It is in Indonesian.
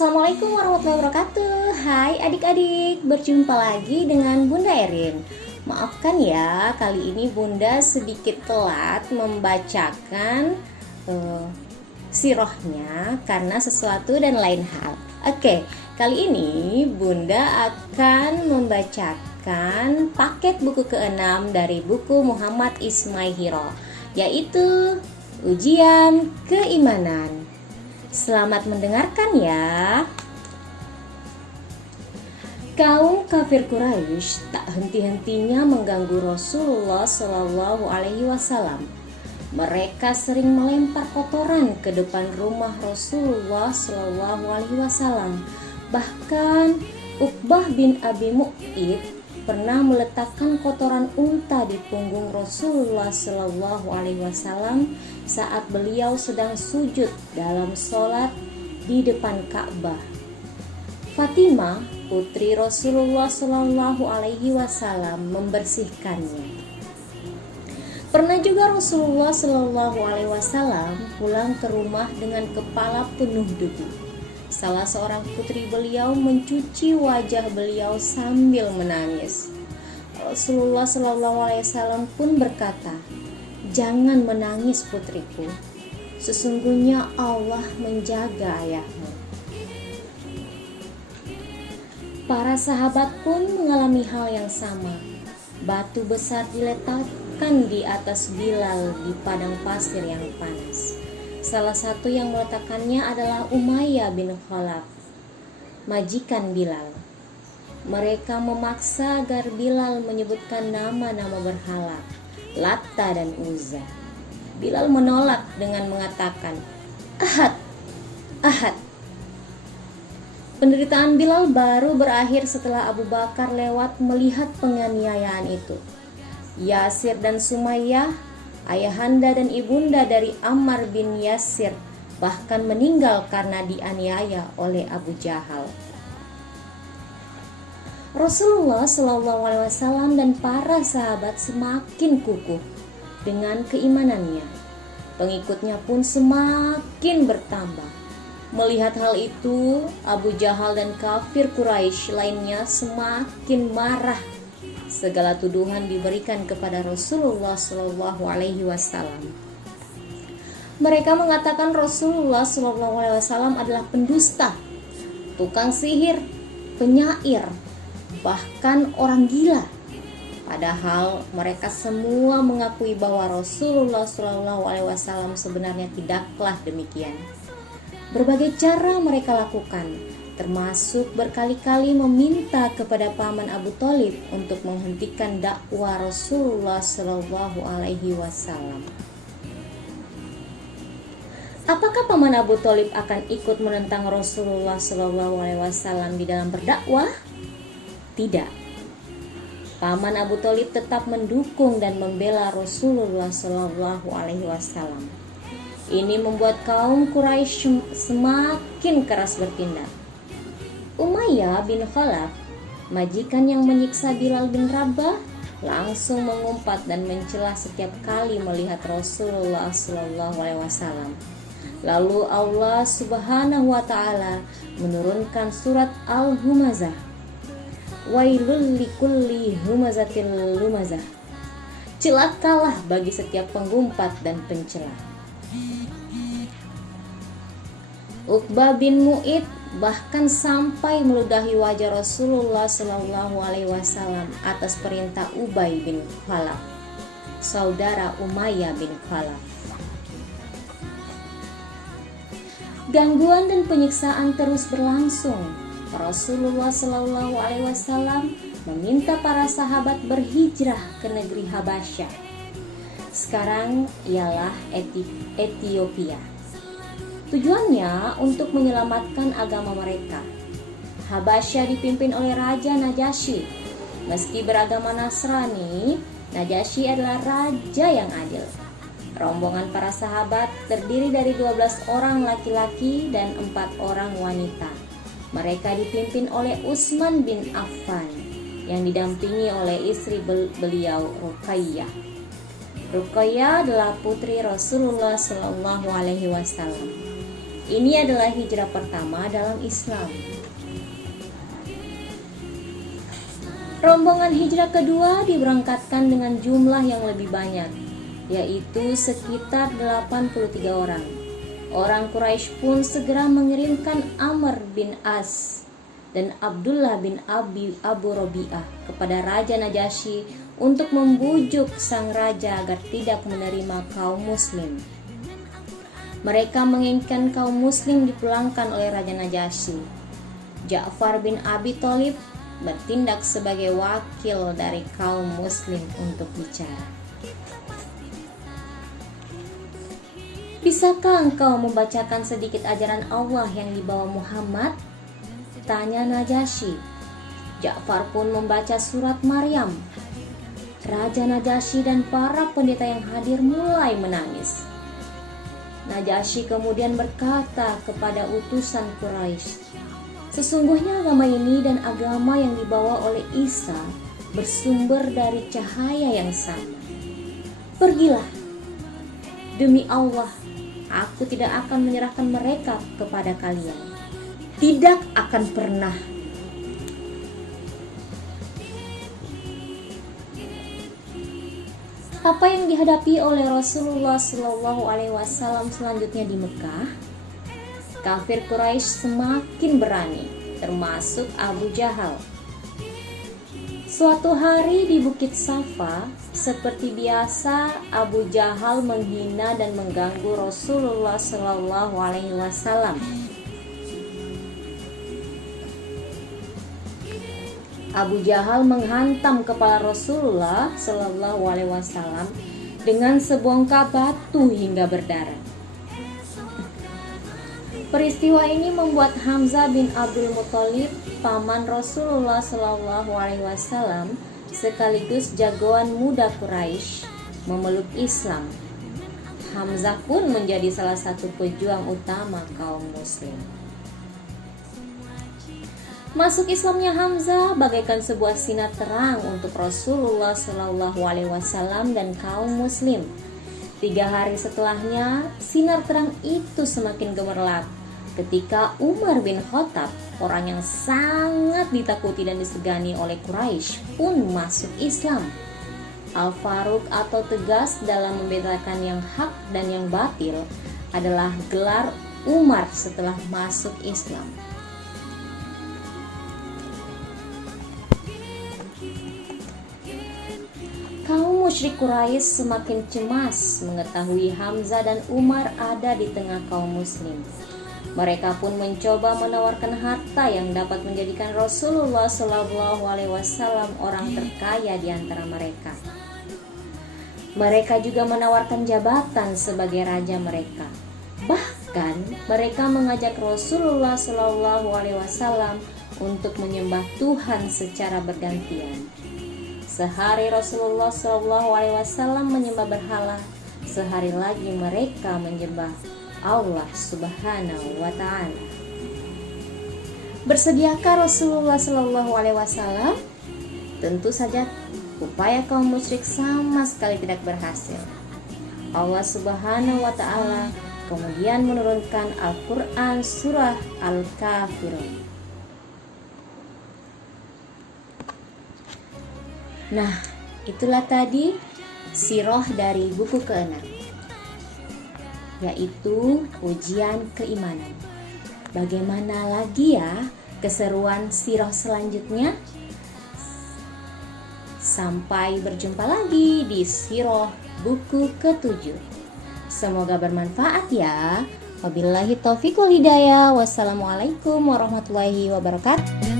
Assalamualaikum warahmatullahi wabarakatuh. Hai adik-adik, berjumpa lagi dengan Bunda Erin. Maafkan ya, kali ini Bunda sedikit telat membacakan sirahnya karena sesuatu dan lain hal. Oke, kali ini Bunda akan membacakan paket buku ke-6 dari buku Muhammad Ismail, yaitu Ujian Keimanan. Selamat mendengarkan ya. Kaum kafir Quraisy tak henti-hentinya mengganggu Rasulullah Shallallahu Alaihi Wasallam. Mereka sering melempar kotoran ke depan rumah Rasulullah Shallallahu Alaihi Wasallam. Bahkan Uqbah bin Abi Mu'id pernah meletakkan kotoran unta di punggung Rasulullah Shallallahu Alaihi Wasallam saat beliau sedang sujud dalam sholat di depan Ka'bah. Fatimah, putri Rasulullah Shallallahu Alaihi Wasallam, membersihkannya. Pernah juga Rasulullah Shallallahu Alaihi Wasallam pulang ke rumah dengan kepala penuh debu. Salah seorang putri beliau mencuci wajah beliau sambil menangis. Rasulullah Shallallahu Alaihi Wasallam pun berkata, "Jangan menangis putriku, sesungguhnya Allah menjaga ayahmu." Para sahabat pun mengalami hal yang sama. Batu besar diletakkan di atas Bilal di padang pasir yang panas. Salah satu yang meletakkannya adalah Umayyah bin Khalaf, majikan Bilal. Mereka memaksa agar Bilal menyebutkan nama-nama berhala, Latta dan Uzza. Bilal menolak dengan mengatakan, "Ahad, Ahad." Penderitaan Bilal baru berakhir setelah Abu Bakar lewat melihat penganiayaan itu. Yasir dan Sumayyah, ayahanda dan ibunda dari Ammar bin Yasir, bahkan meninggal karena dianiaya oleh Abu Jahal. Rasulullah Shallallahu Alaihi Wasallam dan para sahabat semakin kukuh dengan keimanannya. Pengikutnya pun semakin bertambah. Melihat hal itu, Abu Jahal dan kafir Quraisy lainnya semakin marah. Segala tuduhan diberikan kepada Rasulullah Shallallahu Alaihi Wasallam. Mereka mengatakan Rasulullah Shallallahu Alaihi Wasallam adalah pendusta, tukang sihir, penyair, bahkan orang gila. Padahal mereka semua mengakui bahwa Rasulullah Shallallahu Alaihi Wasallam sebenarnya tidaklah demikian. Berbagai cara mereka lakukan, termasuk berkali-kali meminta kepada paman Abu Thalib untuk menghentikan dakwah Rasulullah Shallallahu Alaihi Wasallam. Apakah paman Abu Thalib akan ikut menentang Rasulullah Shallallahu Alaihi Wasallam di dalam berdakwah? Tidak. Paman Abu Thalib tetap mendukung dan membela Rasulullah Shallallahu Alaihi Wasallam. Ini membuat kaum Quraisy semakin keras bertindak. Umayyah bin Khalaf, majikan yang menyiksa Bilal bin Rabah, langsung mengumpat dan mencela setiap kali melihat Rasulullah Shallallahu Alaihi Wasallam. Lalu Allah Subhanahu wa Ta'ala menurunkan surat Al-Humazah. Wailul likulli humazatil lumazah. Celakalah bagi setiap pengumpat dan pencela. Uqbah bin Mu'id bahkan sampai meludahi wajah Rasulullah Shallallahu Alaihi Wasallam atas perintah Ubay bin Khalaf, saudara Umayyah bin Khalaf. Gangguan dan penyiksaan terus berlangsung. Rasulullah Shallallahu Alaihi Wasallam meminta para sahabat berhijrah ke negeri Habasyah. Sekarang ialah Ethiopia. Tujuannya untuk menyelamatkan agama mereka. Habasyah dipimpin oleh Raja Najasyi. Meski beragama Nasrani, Najasyi adalah raja yang adil. Rombongan para sahabat terdiri dari 12 orang laki-laki dan 4 orang wanita. Mereka dipimpin oleh Utsman bin Affan yang didampingi oleh istri beliau Ruqayyah. Ruqayyah adalah putri Rasulullah Shallallahu Alaihi Wasallam. Ini adalah hijrah pertama dalam Islam. Rombongan hijrah kedua diberangkatkan dengan jumlah yang lebih banyak, yaitu sekitar 83 orang. Orang Quraisy pun segera mengirimkan Amr bin As dan Abdullah bin Abu Rabi'ah kepada Raja Najasyi untuk membujuk sang raja agar tidak menerima kaum muslim. Mereka menginginkan kaum muslim dipulangkan oleh Raja Najasyi. Ja'far bin Abi Thalib bertindak sebagai wakil dari kaum muslim untuk bicara. Bisakah engkau membacakan sedikit ajaran Allah yang dibawa Muhammad? Tanya Najasyi. Ja'far pun membaca surat Maryam. Raja Najasyi dan para pendeta yang hadir mulai menangis. Najasyi kemudian berkata kepada utusan Quraisy, sesungguhnya agama ini dan agama yang dibawa oleh Isa bersumber dari cahaya yang sama. Pergilah, demi Allah, aku tidak akan menyerahkan mereka kepada kalian. Tidak akan pernah. Apa yang dihadapi oleh Rasulullah SAW selanjutnya di Mekah? Kafir Quraisy semakin berani, termasuk Abu Jahal. Suatu hari di Bukit Safa, seperti biasa Abu Jahal menghina dan mengganggu Rasulullah SAW. Abu Jahal menghantam kepala Rasulullah SAW dengan sebongkah batu hingga berdarah. Peristiwa ini membuat Hamzah bin Abdul Muthalib, paman Rasulullah SAW, sekaligus jagoan muda Quraisy, memeluk Islam. Hamzah pun menjadi salah satu pejuang utama kaum muslim. Masuk Islamnya Hamzah bagaikan sebuah sinar terang untuk Rasulullah SAW dan kaum muslim. 3 hari setelahnya, sinar terang itu semakin gemerlap ketika Umar bin Khattab, orang yang sangat ditakuti dan disegani oleh Quraisy, pun masuk Islam. Al-Faruq atau tegas dalam membedakan yang hak dan yang batil adalah gelar Umar setelah masuk Islam. Kaum musyrik Quraisy semakin cemas mengetahui Hamzah dan Umar ada di tengah kaum muslim. Mereka pun mencoba menawarkan harta yang dapat menjadikan Rasulullah SAW orang terkaya di antara mereka. Mereka juga menawarkan jabatan sebagai raja mereka. Bahkan mereka mengajak Rasulullah SAW untuk menyembah Tuhan secara bergantian. Sehari Rasulullah SAW menyembah berhala, sehari lagi mereka menyembah Allah Subhanahu wa Ta'ala. Bersediakah Rasulullah SAW? Tentu saja upaya kaum musyrik sama sekali tidak berhasil. Allah Subhanahu wa Ta'ala kemudian menurunkan Al-Quran surah Al-Kafirun. Nah, itulah tadi sirah dari buku ke-6, yaitu ujian keimanan. Bagaimana lagi ya keseruan sirah selanjutnya? Sampai berjumpa lagi di sirah buku ke-7. Semoga bermanfaat ya. Wabillahi taufiq wal hidayah. Wassalamualaikum warahmatullahi wabarakatuh.